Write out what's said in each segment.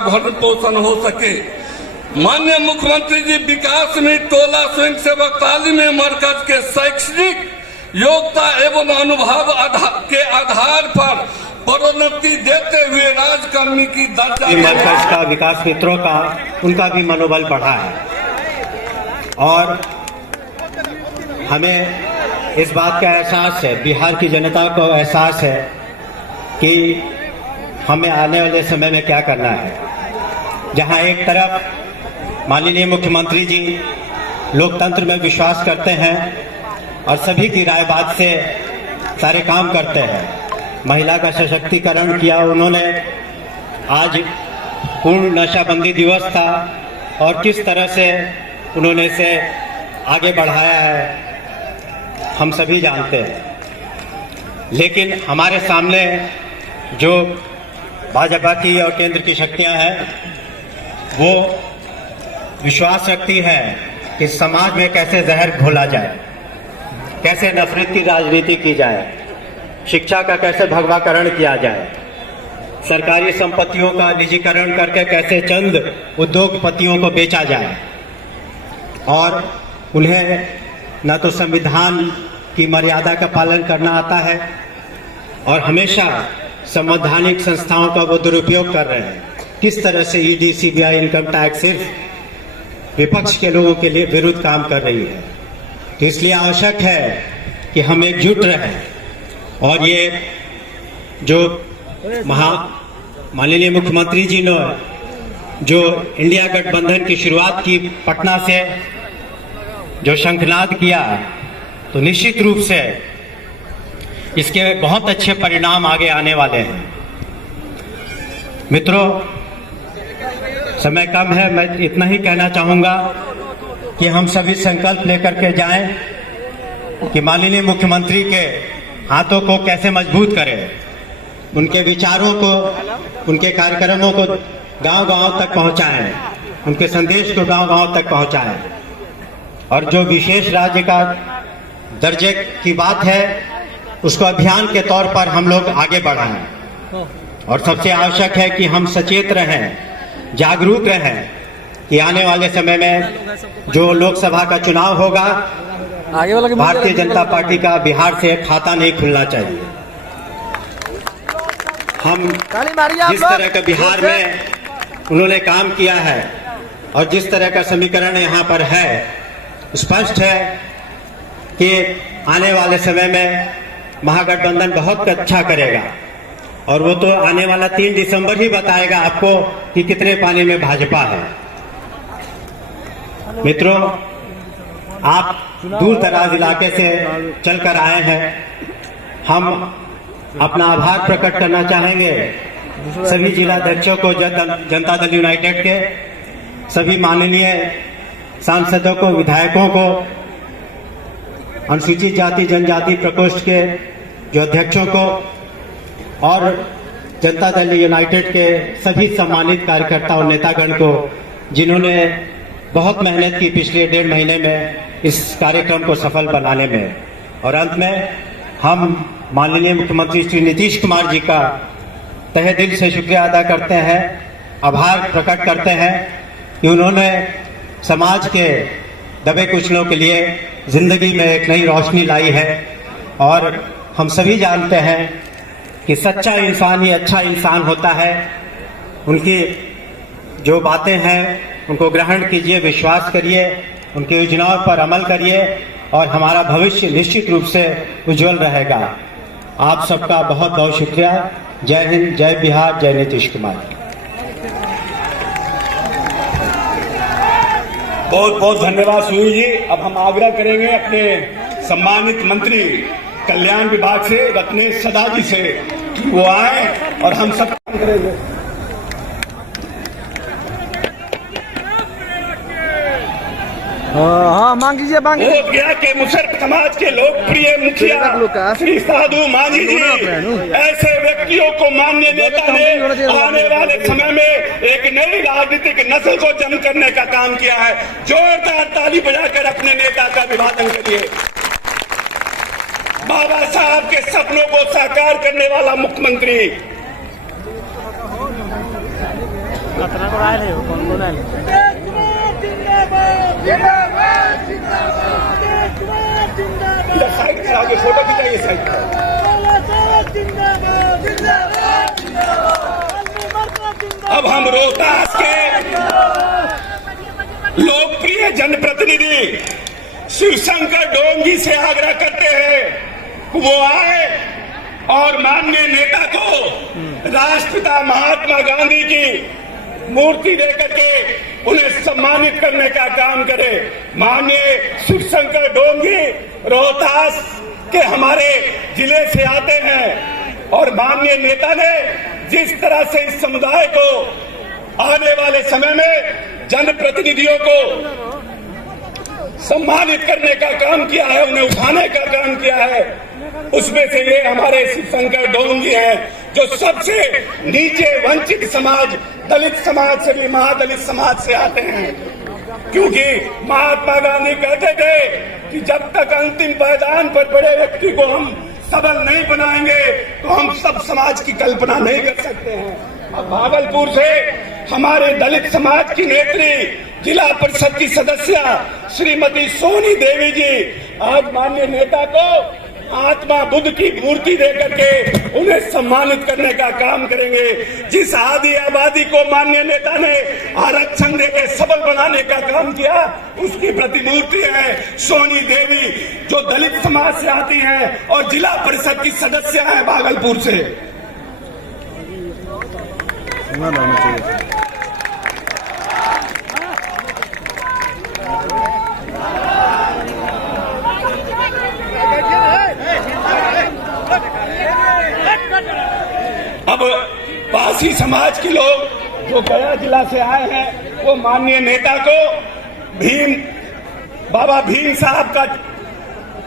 भरण पोषण हो सके। माननीय मुख्यमंत्री जी विकास में टोला स्वयं सेवक तालीम मरकज के शैक्षणिक योग्यता एवं अनुभव के आधार पर पदोन्नति देते हुए राजकर्मी की दर्जा मरकज का विकास मित्रों का उनका भी मनोबल बढ़ा है और हमें इस बात का एहसास है, बिहार की जनता को एहसास है कि हमें आने वाले समय में क्या करना है। जहां एक तरफ माननीय मुख्यमंत्री जी लोकतंत्र में विश्वास करते हैं और सभी की राय बात से सारे काम करते हैं। महिला का सशक्तिकरण किया उन्होंने, आज पूर्ण नशाबंदी दिवस था और किस तरह से उन्होंने इसे आगे बढ़ाया है हम सभी जानते हैं। लेकिन हमारे सामने जो भाजपा की और केंद्र की शक्तियां हैं वो विश्वास रखती है कि समाज में कैसे जहर घोला जाए, कैसे नफरत की राजनीति की जाए, शिक्षा का कैसे भगवाकरण किया जाए, सरकारी संपत्तियों का निजीकरण करके कैसे चंद उद्योगपतियों को बेचा जाए और उन्हें न तो संविधान की मर्यादा का पालन करना आता है और हमेशा संवैधानिक संस्थाओं का वो दुरुपयोग कर रहे हैं। किस तरह से ईडी, सीबीआई, इनकम टैक्स सिर्फ विपक्ष के लोगों के लिए विरुद्ध काम कर रही है। तो इसलिए आवश्यक है कि हम एकजुट रहें और ये जो माननीय मुख्यमंत्री जी ने जो इंडिया गठबंधन की शुरुआत की पटना से, जो शंखनाद किया, तो निश्चित रूप से इसके बहुत अच्छे परिणाम आगे आने वाले हैं। मित्रों, समय कम है, मैं इतना ही कहना चाहूंगा कि हम सभी संकल्प लेकर के जाएं कि माननीय मुख्यमंत्री के हाथों को कैसे मजबूत करें, उनके विचारों को, उनके कार्यक्रमों को गांव-गांव तक पहुंचाएं, उनके संदेश को गांव-गांव तक पहुंचाएं और जो विशेष राज्य का दर्जे की बात है उसको अभियान के तौर पर हम लोग आगे बढ़ाएं। और सबसे आवश्यक है कि हम सचेत रहें, जागरूक रहें कि आने वाले समय में जो लोकसभा का चुनाव होगा, भारतीय जनता पार्टी का बिहार से खाता नहीं खुलना चाहिए। हम जिस तरह का बिहार में उन्होंने काम किया है और जिस तरह का समीकरण यहाँ पर है, स्पष्ट है कि आने वाले समय में महागठबंधन बहुत अच्छा करेगा और वो तो आने वाला 3 दिसंबर ही बताएगा आपको कि कितने पानी में भाजपा है। मित्रों, आप दूर दराज इलाके से चलकर आए हैं, हम अपना आभार प्रकट करना चाहेंगे सभी जिलाध्यक्षों को, जनता दल यूनाइटेड के सभी माननीय सांसदों को, विधायकों को, अनुसूचित जाति जनजाति प्रकोष्ठ के जो अध्यक्षों को और जनता दल यूनाइटेड के सभी सम्मानित कार्यकर्ता और नेतागण को, जिन्होंने बहुत मेहनत की पिछले 1.5 महीने में इस कार्यक्रम को सफल बनाने में। और अंत में हम माननीय मुख्यमंत्री श्री नीतीश कुमार जी का तहे दिल से शुक्रिया अदा करते हैं, आभार प्रकट करते हैं कि उन्होंने समाज के दबे कुचलों के लिए जिंदगी में एक नई रोशनी लाई है। और हम सभी जानते हैं कि सच्चा इंसान ही अच्छा इंसान होता है। उनकी जो बातें हैं उनको ग्रहण कीजिए, विश्वास करिए, उनकी योजनाओं पर अमल करिए और हमारा भविष्य निश्चित रूप से उज्जवल रहेगा। आप सबका बहुत बहुत शुक्रिया। जय हिंद, जय बिहार, जय नीतीश कुमार। बहुत बहुत धन्यवाद सुनील जी। अब हम आग्रह करेंगे अपने सम्मानित मंत्री कल्याण विभाग से रत्नेश सदा जी से कि वो आए और हम सब काम करेंगे। हाँ, मांग लीजिए, मांग लीजिए। गया के मुसहर समाज के लोकप्रिय मुखिया श्री साधु मांझी जी ऐसे व्यक्तियों को माननीय नेता ने आने वाले समय में एक नई राजनीतिक नस्ल को जन्म करने का काम किया है। जोरदार ताली बजाकर अपने नेता का अभिवादन करिए। बाबा साहब के सपनों को साकार करने वाला मुख्यमंत्री खतरा को आए थे कौन कौन आए साइड करा के फोटो खिंचाइए साइड पर। अब हम रोहतास के लोकप्रिय जनप्रतिनिधि शिवशंकर डोंगी से आग्रह करते हैं वो आए और माननीय नेता को राष्ट्रपिता महात्मा गांधी की मूर्ति देकर के उन्हें सम्मानित करने का काम करे। माननीय शिवशंकर डोंगी रोहतास के हमारे जिले से आते हैं और माननीय नेता ने जिस तरह से इस समुदाय को आने वाले समय में जनप्रतिनिधियों को सम्मानित करने का काम किया है, उन्हें उठाने का काम किया है, उसमें से ये हमारे शिवशंकर डोंगी हैं जो सबसे नीचे वंचित समाज दलित समाज से भी महादलित समाज से आते हैं। क्योंकि महात्मा गांधी कहते थे कि जब तक अंतिम पायदान पर बड़े व्यक्ति को हम सबल नहीं बनाएंगे तो हम सब समाज की कल्पना नहीं कर सकते हैं। अब भागलपुर से हमारे दलित समाज की नेत्री जिला परिषद की सदस्य श्रीमती सोनी देवी जी आज माननीय नेता को महात्मा बुद्ध की मूर्ति देकर के उन्हें सम्मानित करने का काम करेंगे। जिस आदि आबादी को माननीय नेता ने आरक्षण देकर सबल बनाने का काम किया उसकी प्रतिमूर्ति है सोनी देवी जो दलित समाज से आती हैं और जिला परिषद की सदस्य हैं भागलपुर से। अब पासी समाज के लोग जो गया जिला से आए हैं वो माननीय नेता को बाबा भीम साहब का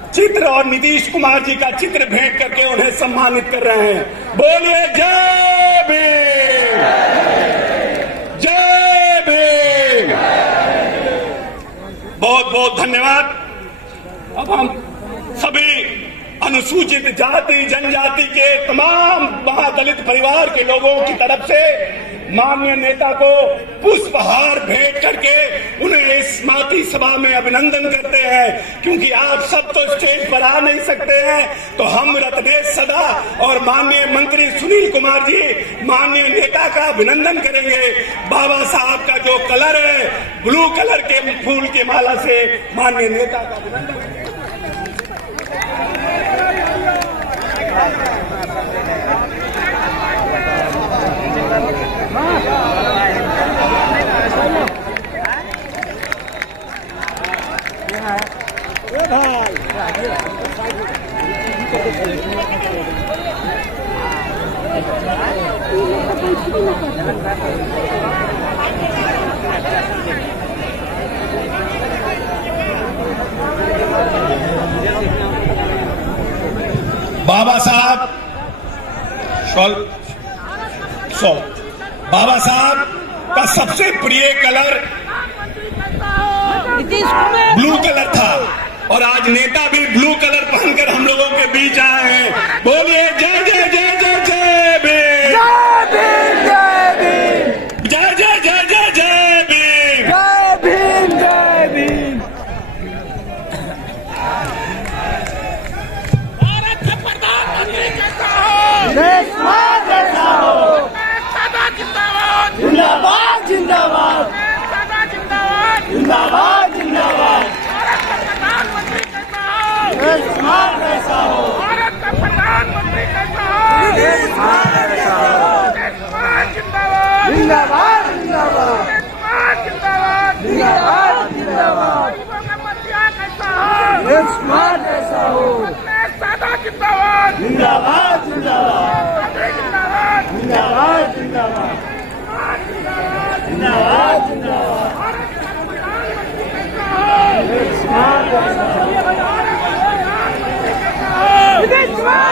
चित्र और नीतीश कुमार जी का चित्र भेंट करके उन्हें सम्मानित कर रहे हैं। बोलिए जय भीम, जय भीम। बहुत बहुत धन्यवाद। अब हम सभी अनुसूचित जाति जनजाति के तमाम महादलित परिवार के लोगों की तरफ से माननीय नेता को पुष्पहार भेंट करके उन्हें इस माती सभा में अभिनंदन करते हैं। क्योंकि आप सब तो स्टेज पर आ नहीं सकते हैं तो हम रत्नेश सदा और माननीय मंत्री सुनील कुमार जी माननीय नेता का अभिनंदन करेंगे। बाबा साहब का जो कलर है ब्लू कलर के फूल की माला से माननीय नेता का अभिनंदन। बाबा साहब बाबा साहब का सबसे प्रिय कलर ब्लू कलर था और आज नेता भी ब्लू कलर पहनकर हम लोगों के बीच आए हैं। बोलिए जय जय जय जय जय भीम, जय जय जय जय जय भीम, जय भीम, जय भीम। भारत के प्रधानमंत्री कैसा हो? जिंदाबाद जिंदाबाद जिंदाबाद जिंदाबाद। भारत का प्रधानमंत्री कैसा हो? भारत का प्रधानमंत्री कैसा हो? जिंदाबाद जिंदाबाद जिंदाबाद जिंदाबाद जिंदाबाद जिंदाबाद। कैसा हो? सादा जिंदाबाद जिंदाबाद जिंदाबाद जिंदाबाद जिंदाबाद जिंदाबाद जिंदाबाद जिंदाबाद।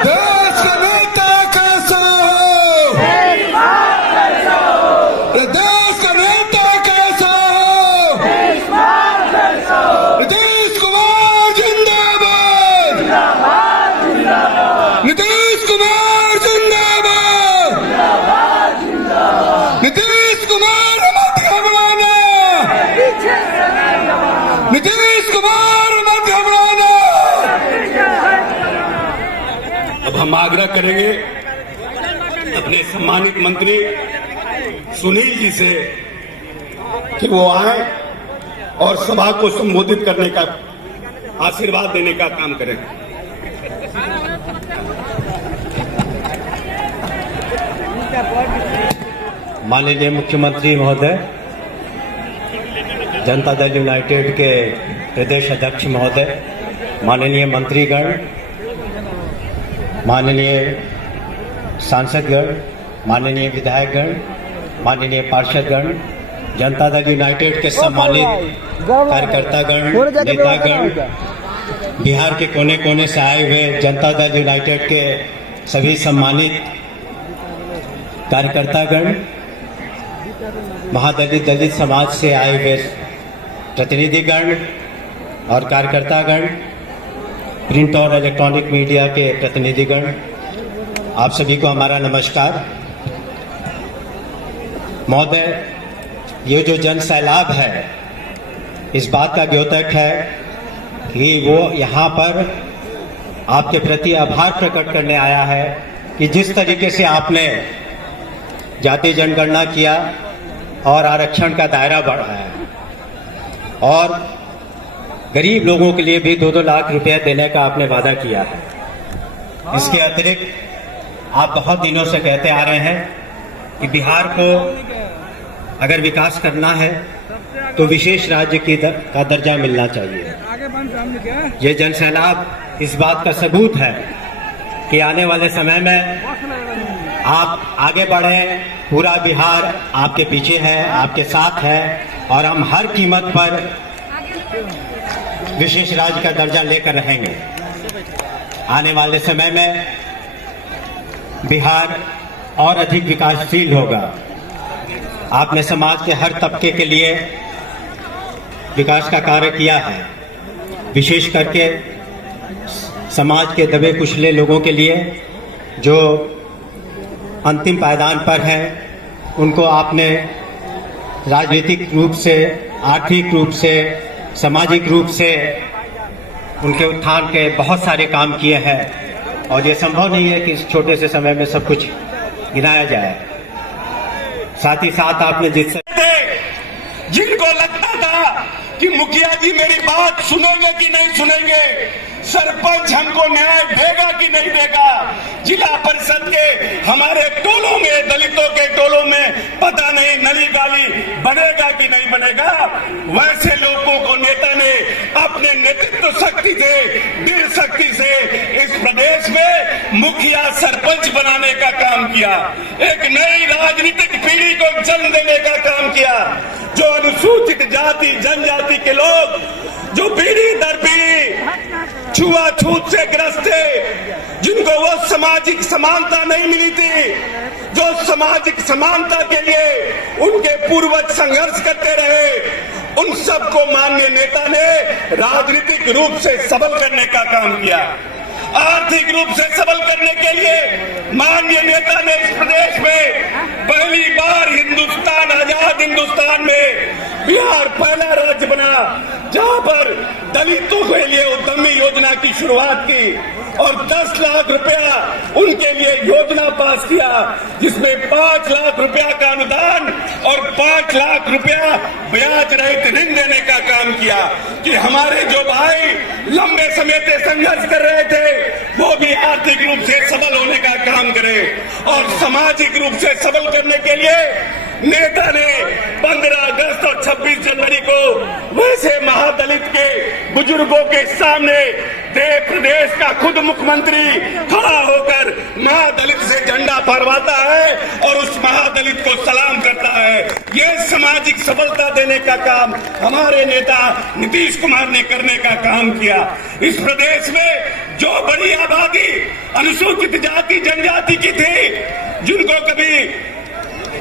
देश का नेता कैसा हो? देश का नेता कैसा हो? नीतीश कुमार जिंदाबाद, नीतीश कुमार जिंदाबाद, नीतीश कुमार करेंगे अपने सम्मानित मंत्री सुनील जी से कि वो आए और सभा को संबोधित करने का आशीर्वाद देने का काम करें। माननीय मुख्यमंत्री महोदय, जनता दल यूनाइटेड के प्रदेश अध्यक्ष महोदय, माननीय मंत्रीगण, माननीय सांसदगण, माननीय विधायकगण, माननीय पार्षदगण, जनता दल यूनाइटेड के सम्मानित कार्यकर्तागण, नेतागण, बिहार के कोने कोने से आए हुए जनता दल यूनाइटेड के सभी सम्मानित कार्यकर्तागण, महादलित दलित समाज से आए हुए प्रतिनिधिगण और कार्यकर्तागण, प्रिंट और इलेक्ट्रॉनिक मीडिया के प्रतिनिधिगण, आप सभी को हमारा नमस्कार। महोदय, ये जो जन सैलाब है इस बात का द्योतक है कि वो यहाँ पर आपके प्रति आभार प्रकट करने आया है कि जिस तरीके से आपने जाति जनगणना किया और आरक्षण का दायरा बढ़ाया और गरीब लोगों के लिए भी 2-2 लाख रुपए देने का आपने वादा किया है। इसके अतिरिक्त आप बहुत दिनों से कहते आ रहे हैं कि बिहार को अगर विकास करना है तो विशेष राज्य का दर्जा मिलना चाहिए। ये जन सैलाब इस बात का सबूत है कि आने वाले समय में आप आगे बढ़े, पूरा बिहार आपके पीछे है, आपके साथ है और हम हर कीमत पर विशेष राज्य का दर्जा लेकर रहेंगे। आने वाले समय में बिहार और अधिक विकासशील होगा। आपने समाज के हर तबके के लिए विकास का कार्य किया है, विशेष करके समाज के दबे कुचले लोगों के लिए जो अंतिम पायदान पर हैं, उनको आपने राजनीतिक रूप से, आर्थिक रूप से, सामाजिक रूप से उनके उत्थान के बहुत सारे काम किए हैं और ये संभव नहीं है कि इस छोटे से समय में सब कुछ गिनाया जाए। साथ ही साथ आपने जिनको लगता था कि मुखिया जी मेरी बात सुनेंगे कि नहीं सुनेंगे, सरपंच हमको न्याय देगा कि नहीं देगा, जिला परिषद के हमारे टोलों में, दलितों के टोलों में पता नहीं नली गाली बनेगा कि नहीं बनेगा, वैसे लोगों को नेता ने अपने नेतृत्व शक्ति से, वीर शक्ति से इस प्रदेश में मुखिया सरपंच बनाने का काम किया। एक नई राजनीतिक पीढ़ी को जन्म देने का काम किया। जो अनुसूचित जाति जनजाति के लोग जो पीढ़ी दर पीढ़ी छुआछूत से ग्रस्त थे, जिनको वो सामाजिक समानता नहीं मिली थी, जो सामाजिक समानता के लिए उनके पूर्वज संघर्ष करते रहे, उन सबको माननीय नेता ने राजनीतिक रूप से सबल करने का काम किया। आर्थिक रूप से सबल करने के लिए माननीय नेता ने इस प्रदेश में पहली बार हिंदुस्तान, आजाद हिंदुस्तान में बिहार पहला राज्य बना जहां पर दलितों के लिए उद्यमी योजना की शुरुआत की और 10 लाख रुपया उनके लिए योजना पास किया, जिसमें 5 लाख रुपया का अनुदान और 5 लाख रुपया ब्याज रहित ऋण देने का काम किया कि हमारे जो भाई लंबे समय से संघर्ष कर रहे थे वो भी आर्थिक रूप से सबल होने का काम करे। और सामाजिक रूप से सबल करने के लिए नेता ने 15 अगस्त और 26 जनवरी को वैसे महादलित के बुजुर्गों के सामने प्रदेश का खुद मुख्यमंत्री खड़ा होकर महादलित से झंडा फहराता है और उस महादलित को सलाम करता है। ये सामाजिक सबलता देने का काम हमारे नेता नीतीश कुमार ने करने का काम किया। इस प्रदेश में जो बड़ी आबादी अनुसूचित जाति जनजाति की थी, जिनको कभी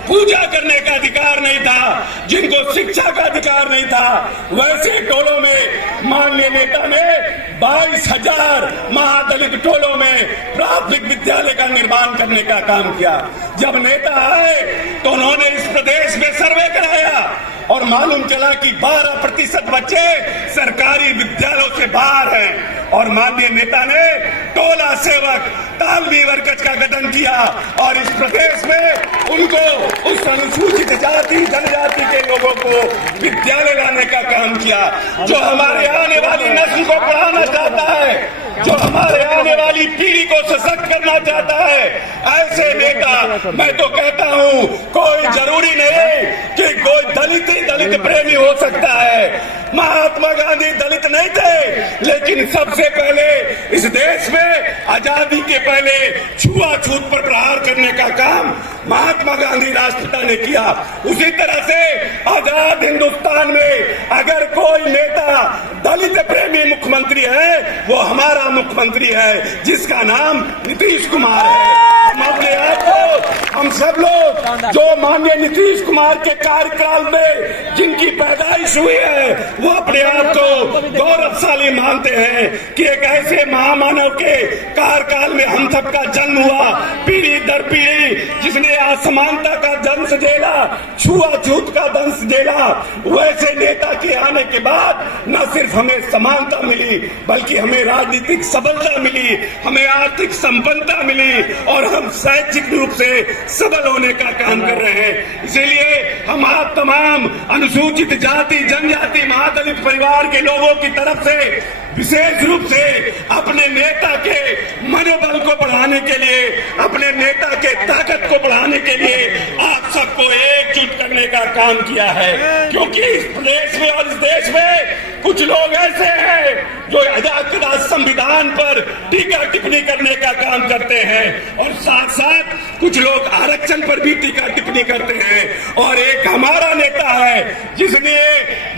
पूजा करने का अधिकार नहीं था, जिनको शिक्षा का अधिकार नहीं था, वैसे टोलों में माननीय नेता ने 22,000 महादलित टोलों में प्राथमिक विद्यालय का निर्माण करने का काम किया। जब नेता आए तो उन्होंने इस प्रदेश में सर्वे कराया और मालूम चला कि 12% बच्चे सरकारी विद्यालयों से बाहर हैं और माननीय नेता ने टोला सेवक तालवी वर्ग का गठन किया और इस प्रदेश में उनको उस अनुसूचित जाति जनजाति के लोगों को विद्यालय लाने का काम किया। जो हमारे आने वाली नस्ल को पढ़ाना चाहता है, जो हमारे आने वाली पीढ़ी को सशक्त करना चाहता है, ऐसे नेता मैं तो कहता हूं कोई जरूरी नहीं कि कोई दलित ही दलित प्रेमी हो सकता है। महात्मा गांधी दलित नहीं थे, लेकिन सबसे पहले इस देश में आजादी के पहले छुआछूत पर प्रहार करने का काम महात्मा गांधी राष्ट्रपिता ने किया। उसी तरह से आजाद हिंदुस्तान में अगर कोई नेता दलित प्रेमी मुख्यमंत्री है, वो हमारा मुख्यमंत्री है, जिसका नाम नीतीश कुमार है। हम अपने आप को, हम सब लोग जो माननीय नीतीश कुमार के कार्यकाल में जिनकी पैदाइश हुई है, वो अपने आप को गौरवशाली मानते हैं कि एक ऐसे महामानव के कार्यकाल में हम सबका जन्म हुआ, पीढ़ी दर पीढ़ी जिसने असमानता का दंश झेला, छुआछूत का दंश झेला, वैसे नेता के आने के बाद न सिर्फ हमें समानता मिली, बल्कि हमें राजनीतिक सबलता मिली, हमें आर्थिक संपन्नता मिली और हम शैक्षिक रूप से सबल होने का काम कर रहे हैं। इसीलिए हम आप तमाम अनुसूचित जाति जनजाति महादलित परिवार के लोगों की तरफ से विशेष रूप से अपने नेता के मनोबल को बढ़ाने के लिए, अपने नेता के ताकत को बढ़ाने के लिए आप सबको एकजुट करने का काम किया है। क्योंकि इस प्रदेश में और इस देश में कुछ लोग ऐसे हैं जो आजाद संविधान पर टीका टिप्पणी करने का काम करते हैं और साथ साथ कुछ लोग आरक्षण पर भी टीका टिप्पणी करते हैं। और एक हमारा नेता है जिसने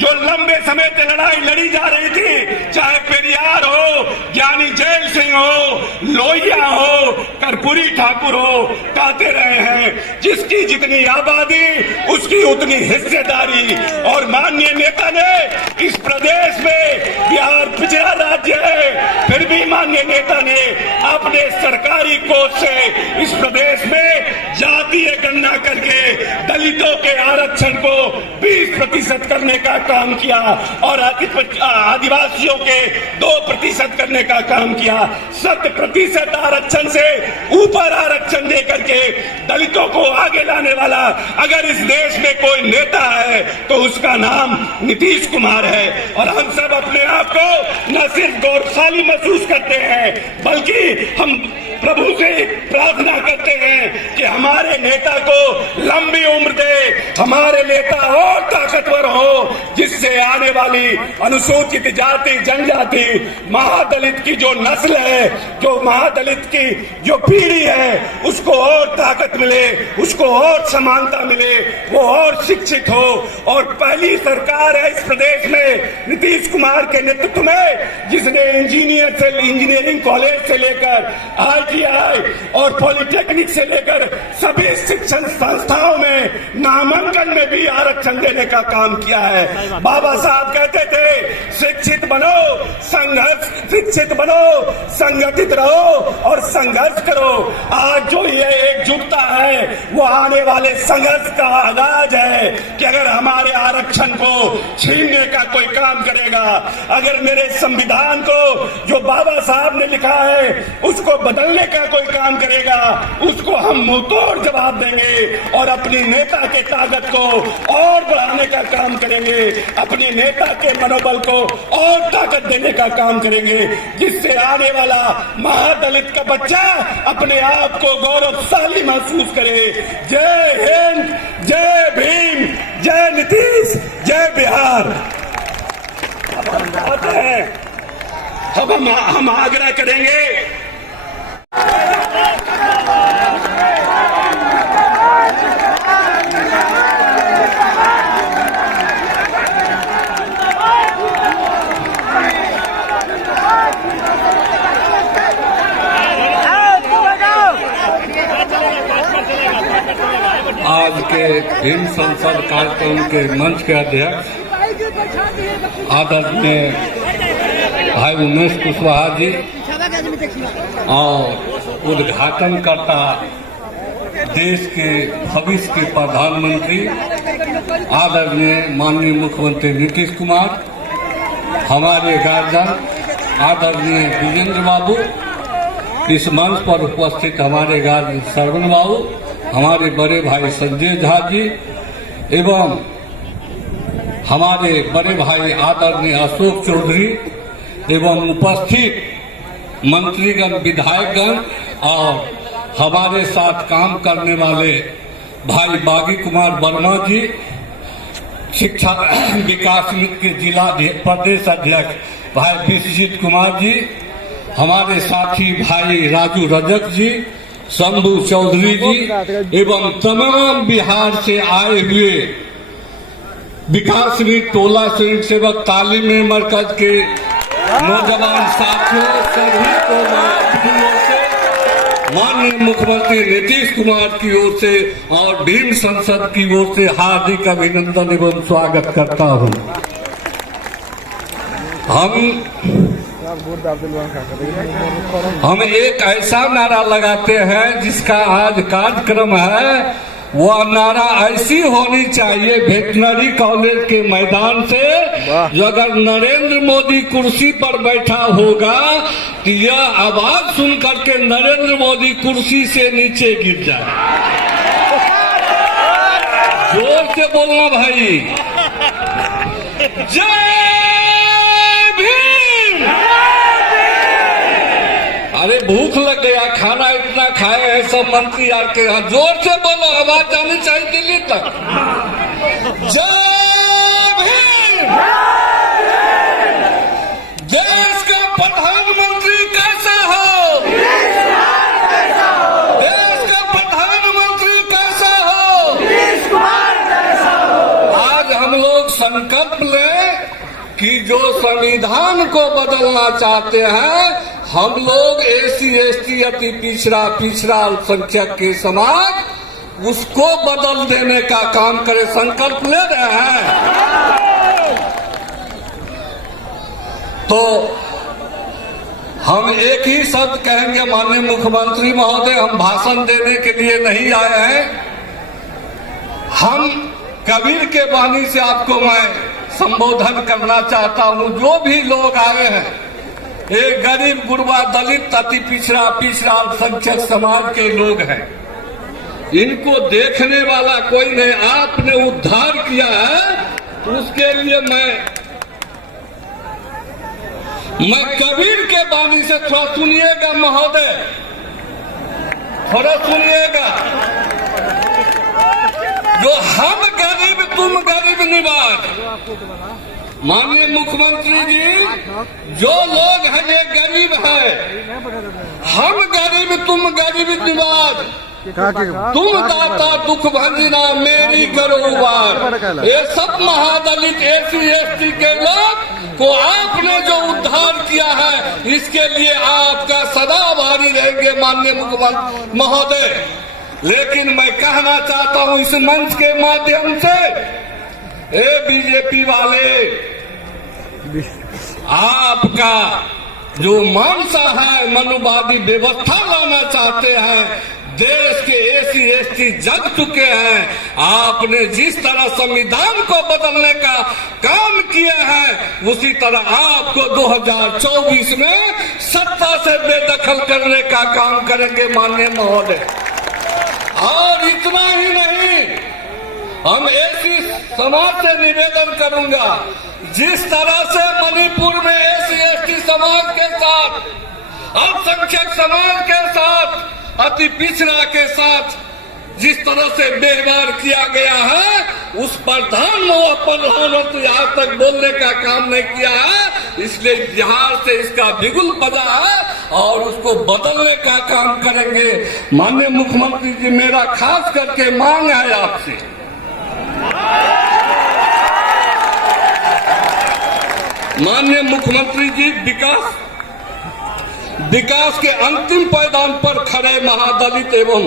जो लंबे समय से लड़ाई लड़ी जा रही थी, चाहे पेरियार हो, ज्ञानी जैल सिंह हो, लोहिया हो, कर्पूरी ठाकुर हो, कहते रहे हैं जिसकी जितनी आबादी उसकी उतनी हिस्सेदारी। और माननीय नेता ने इस प्रदेश में, बिहार पिछड़ा राज्य है, फिर भी माननीय नेता ने अपने सरकारी कोष से इस प्रदेश में जातीय गणना करके दलितों के आरक्षण को 20% करने का काम किया और आदिवासियों के 2% करने का काम किया। 100% आरक्षण से ऊपर आरक्षण दे करके दलितों को आगे लाने वाला अगर इस देश में कोई नेता है तो उसका नाम नीतीश कुमार है। और हम सब अपने आप को न सिर्फ गौरवशाली महसूस करते हैं, बल्कि हम प्रभु से प्रार्थना करते हैं कि हमारे नेता को लंबी उम्र दे, हमारे नेता और ताकतवर हो, जिससे आने वाली अनुसूचित जाति जनजाति महादलित की जो नस्ल है, जो महादलित की जो पीढ़ी है, उसको और ताकत मिले, उसको और समानता मिले, वो और शिक्षित हो। और पहली सरकार है इस प्रदेश में नीतीश कुमार के नेतृत्व में, जिसने इंजीनियरिंग कॉलेज से लेकर ITI और पॉलिटेक्निक से लेकर सभी शिक्षण संस्थाओं में नामांकन में भी आरक्षण देने का काम किया है। बाबा साहब कहते थे शिक्षित बनो, शिक्षित बनो, संगठित रहो और संघर्ष करो। आज जो ये एकजुटता है वो आने वाले संघर्ष का आगाज है कि अगर हमारे आरक्षण को छीनने का कोई काम करेगा, अगर मेरे संविधान को जो बाबा साहब ने लिखा है उसको बदलने का कोई काम करेगा, उसको हम मुंहतोड़ जवाब देंगे और अपने नेता के ताकत को और बढ़ाने का काम करेंगे, अपने नेता के मनोबल को और ताकत देने का काम करेंगे, जिससे आने वाला महादलित का बच्चा अपने आप को गौरवशाली महसूस करे। जय हिंद, जय भीम, जय नीतीश, जय बिहार। अब हम आग्रह करेंगे आज के हिंद संसद कार्यक्रम के मंच के अध्यक्ष आदरणीय भाई उमेश कुशवाहा जी और उद्घाटनकर्ता देश के भविष्य के प्रधानमंत्री आदरणीय माननीय मुख्यमंत्री नीतीश कुमार, हमारे गार्जियन आदरणीय विजेंद्र बाबू, इस मंच पर उपस्थित हमारे गार्जियन श्रवण बाबू, हमारे बड़े भाई संजय झा जी एवं हमारे बड़े भाई आदरणीय अशोक चौधरी एवं उपस्थित मंत्रीगण, विधायकगण और हमारे साथ काम करने वाले भाई बागी कुमार वर्मा जी, शिक्षा विकास समिति के जिला प्रदेश अध्यक्ष भाई विश्वजीत कुमार जी, हमारे साथी भाई राजू रजक जी, शंभू चौधरी जी एवं तमाम बिहार से आए हुए विकास समिति टोला स्वयं सेवक तालीम मरकज के नौजवान साथियों, सभी को मैं ओर से माननीय मुख्यमंत्री नीतीश कुमार की ओर से और भीम संसद की ओर से हार्दिक अभिनंदन एवं स्वागत करता हूं। हम एक ऐसा नारा लगाते हैं जिसका आज कार्यक्रम है, वह नारा ऐसी होनी चाहिए वेटनरी कॉलेज के मैदान से, जो अगर नरेंद्र मोदी कुर्सी पर बैठा होगा तो यह आवाज सुन करके नरेंद्र मोदी कुर्सी से नीचे गिर जाए। जोर से बोलना भाई, जय भीम। अरे भूख लग गया, खाना इतना खाए हैं सब मंत्री यार के यहाँ, जोर से बोलो, आवाज जानी चाहिए दिल्ली तक। जय भीम। देश का प्रधानमंत्री कैसा हो? देश का प्रधानमंत्री कैसा हो? आज हम लोग संकल्प लें कि जो संविधान को बदलना चाहते हैं, हम लोग एसी एसटी अति पिछड़ा अल्पसंख्यक के समाज, उसको बदल देने का काम करे, संकल्प ले रहे हैं। तो हम एक ही शब्द कहेंगे माननीय मुख्यमंत्री महोदय, हम भाषण देने के लिए नहीं आए हैं। हम कबीर के वाणी से आपको मैं संबोधन करना चाहता हूं। जो भी लोग आए हैं, एक गरीब गुरबा दलित अति पिछड़ा अल्पसंख्यक समाज के लोग हैं, इनको देखने वाला कोई नहीं। आपने उद्धार किया है, उसके लिए मैं कबीर के वाणी से थोड़ा सुनिएगा महोदय, थोड़ा सुनिएगा। जो हम गरीब तुम गरीब निवाज, माननीय मुख्यमंत्री जी, जो लोग हैं ये गरीब है, हम गरीब तुम गरीब निवाज, तुम दाता दुख भंजना मेरी करो उबार। ये सब महादलित एसी एसटी के लोग को आपने जो उद्धार किया है, इसके लिए आपका सदा आभारी रहेंगे माननीय मुख्यमंत्री महोदय। लेकिन मैं कहना चाहता हूं इस मंच के माध्यम से, ए बीजेपी वाले, आपका जो मानसा है, मनुवादी व्यवस्था लाना चाहते हैं, देश के एसी एसटी जग चुके हैं। आपने जिस तरह संविधान को बदलने का काम किया है, उसी तरह आपको 2024 में सत्ता से बेदखल करने का काम करेंगे माननीय महोदय। और इतना ही नहीं, हम एसी समाज से निवेदन करूंगा, जिस तरह से मणिपुर में एसी एसटी समाज के साथ, अल्पसंख्यक समाज के साथ, अति पिछड़ा के साथ जिस तरह से व्यवहार किया गया है, उस पर प्रधानमंत्री आज तक बोलने का काम नहीं किया है। इसलिए बिहार से इसका बिगुल बजा है और उसको बदलने का काम करेंगे। माननीय मुख्यमंत्री जी, मेरा खास करके मांग है आपसे, माननीय मुख्यमंत्री जी, विकास के अंतिम पायदान पर खड़े महादलित एवं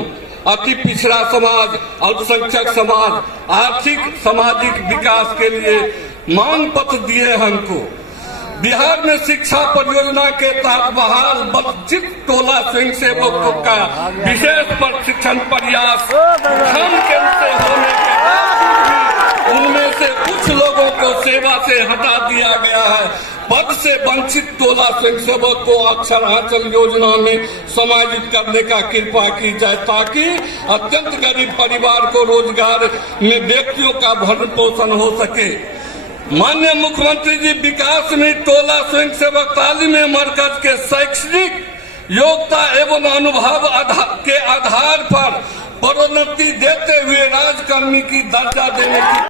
अति पिछड़ा समाज, अल्पसंख्यक समाज, आर्थिक सामाजिक विकास के लिए मांग पत्र दिए हमको। बिहार में शिक्षा परियोजना के तहत बहाल वंचित टोला स्वयंसेवकों का विशेष प्रशिक्षण प्रयास खंड केंद्र से होने के बाद उनमें से कुछ लोगों को सेवा से हटा दिया गया है। पद से वंचित टोला स्वयंसेवक को अक्षर आंचल योजना में समायोजित करने का कृपा की जाए, ताकि अत्यंत गरीब परिवार को रोजगार में व्यक्तियों का भरण पोषण हो सके। माननीय मुख्यमंत्री जी, विकास में टोला स्वयंसेवक तालीम मरकज के शैक्षणिक योग्यता एवं अनुभव के आधार पर प्रोन्नति देते हुए राजकर्मी की दर्जा देने की